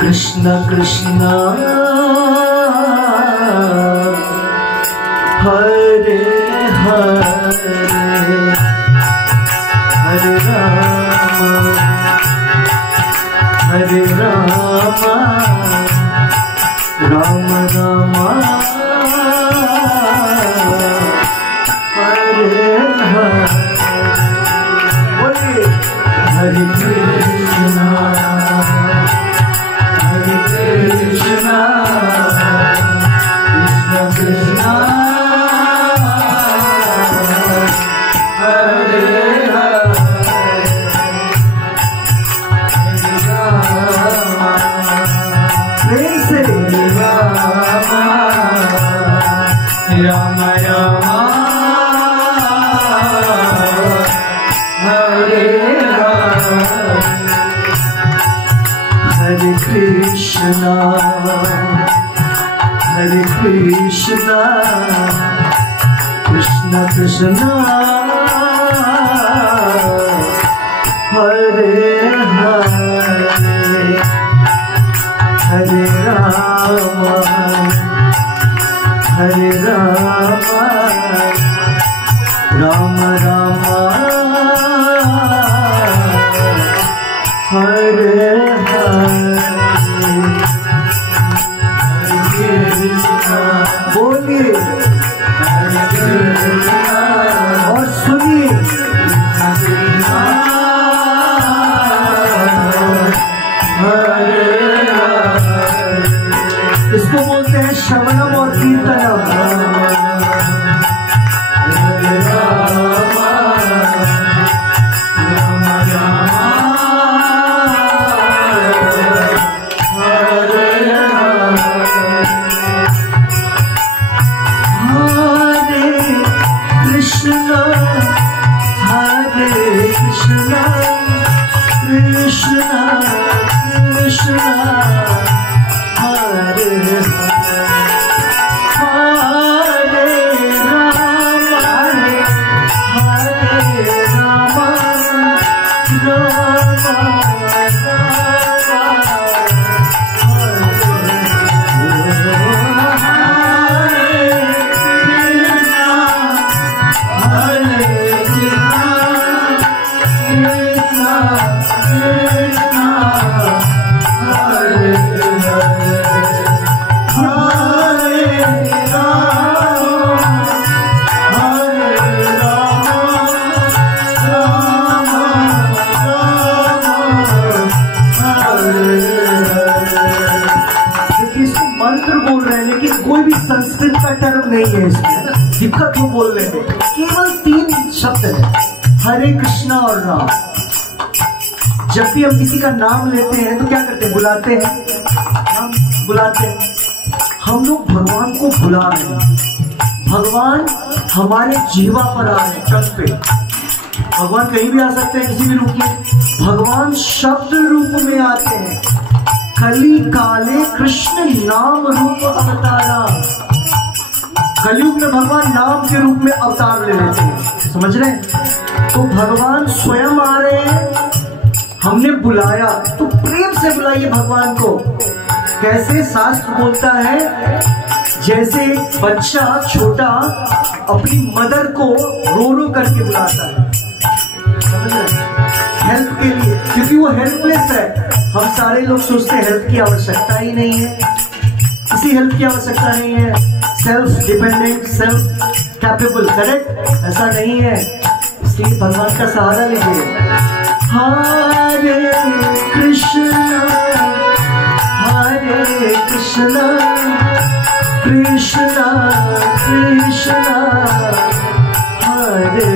कृष्ण कृष्ण हरे हरे हरे राम राम राम हरे हरे बोलिए हरे कृष्णा कृष्ण कृष्ण हरे राम राम हरे हरे कृष्णा कृष्ण कृष्ण हरे हरे हरे राम राम राम हरे बोलिए और सुनिए इसको बोलते हैं श्रवणम और कीर्तनम। संस्कृत का टर्म नहीं है इसमें, दिक्कत वो बोल रहे थे। केवल 3 शब्द है, हरे कृष्णा और राम। जब भी हम किसी का नाम लेते हैं तो क्या करते हैं? बुलाते हैं, हम बुलाते हैं। हम लोग भगवान को बुला रहे हैं, भगवान हमारे जीवा पर आ रहे हैं, टंग पे। भगवान कहीं भी आ सकते हैं, किसी भी रूप में। भगवान शब्द रूप में आते हैं। कली काले कृष्ण नाम रूप अवतारा। कलयुग में भगवान नाम के रूप में अवतार ले लेते हैं, समझ रहे हैं? तो भगवान स्वयं आ रहे हैं, हमने बुलाया तो प्रेम से बुलाइए भगवान को। कैसे? शास्त्र बोलता है जैसे एक बच्चा छोटा अपनी मदर को रो रो करके बुलाता है, समझ रहे हैं? हेल्प के लिए, क्योंकि वो हेल्पलेस है। हम सारे लोग सोचते हैं हेल्प की आवश्यकता ही नहीं है, किसी हेल्प की आवश्यकता नहीं है, self dependent, self capable. Correct? ऐसा नहीं है, इसलिए भगवान का सहारा लीजिए। हरे कृष्णा कृष्णा कृष्णा कृष्णा हरे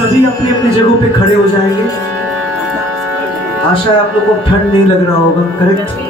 सभी अपनी अपनी जगहों पे खड़े हो जाएंगे। आशा है आप लोग को ठंड नहीं लग रहा होगा, करेक्ट?